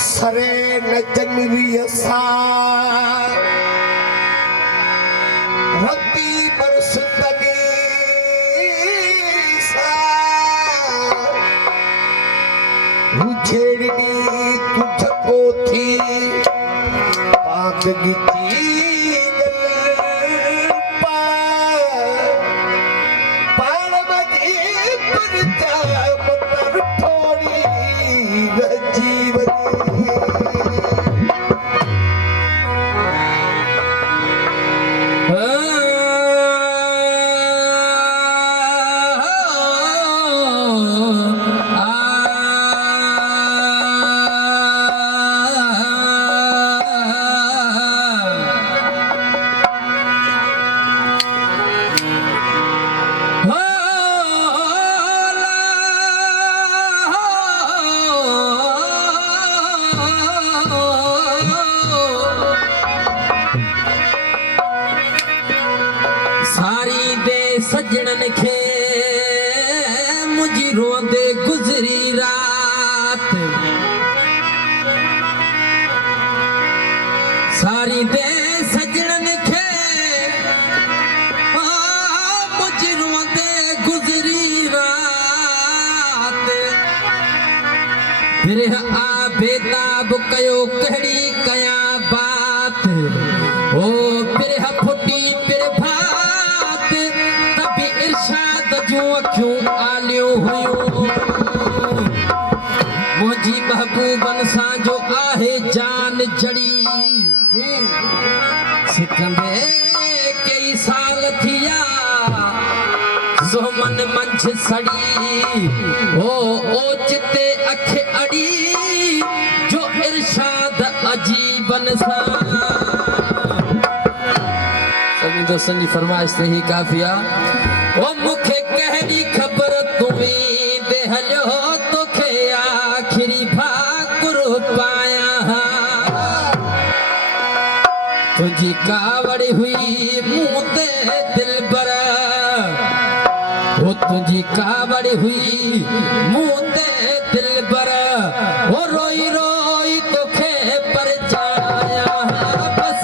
सरे न जनरियसा रती बरसतनी सा उछेड़नी तुझको थी पागगी सजणन खे मुझी रोंदे गुज़री रात सारी दे सजणन खे मुझी रोंदे गुज़री रात फिर आ बेताब कयो कहिड़ी कयां बात ओ फिर फुटी फिर जो अखियूं आलियूं हुयूं मुंहिंजी महबूबन सां जो आहे जान जड़ी सिकंदे कई साल थिया ज़ोमन मंझि सड़ी ओ ओचिते अख अड़ी जो इरशाद अजीबन सां सभी दोस्तनि जी फरमाइश ते ही काफ़िया ओ मुखे कहड़ी खबर तुम्हें दे हलो तोखे आखिरी भाकुर पाया तुझी कावड़ हुई मुँह ते दिल बर ओ तुझी कावड़ हुई मुँह ते दिल बर ओ रोई रोई तोखे पर जाया बस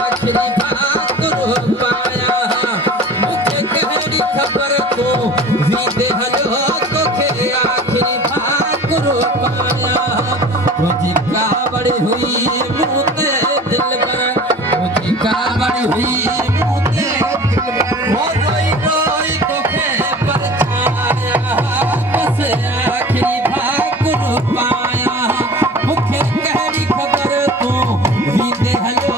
आखिरी भाकुर पाया खबर को वीदे हलो तोखे आखिरी भाकुर पाया तुझी कावड़ हुई मुँह ते दिल बर तुझी कावड़ हुई मुँह ते दिल बर ओ रोई रोई तोखे परछाया बस आखिरी भाकुर पाया मुखे कहड़ी खबर तू वीदे हलो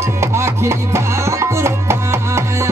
तोखे आखिरी भाकुर पाया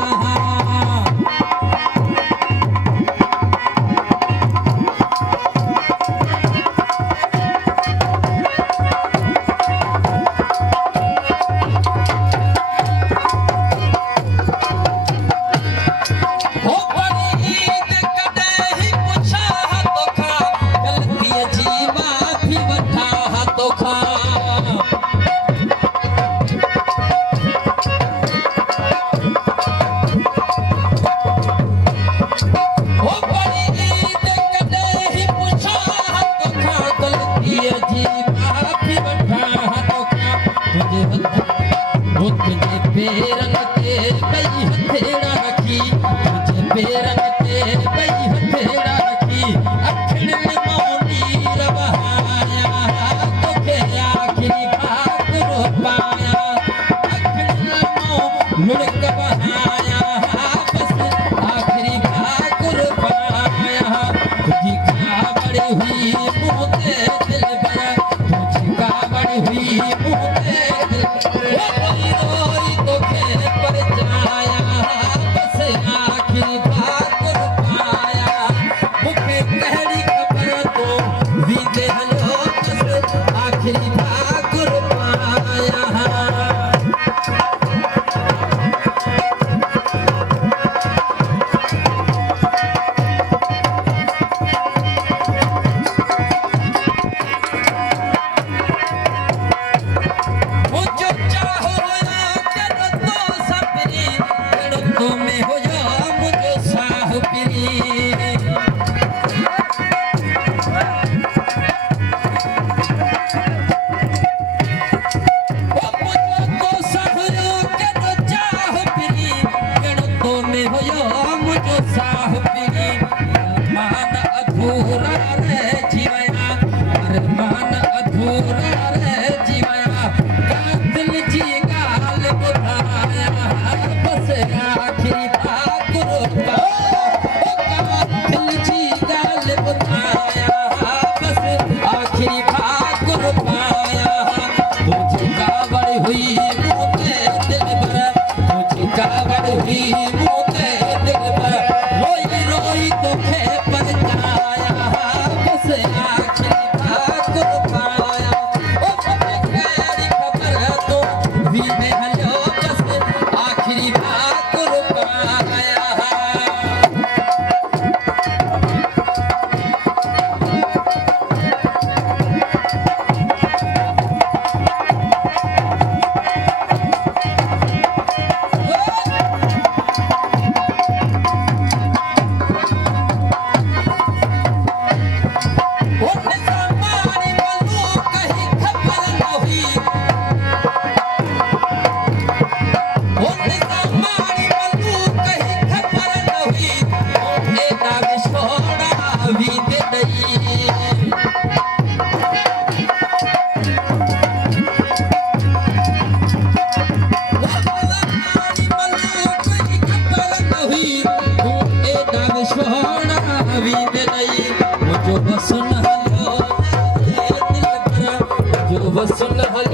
सुन हल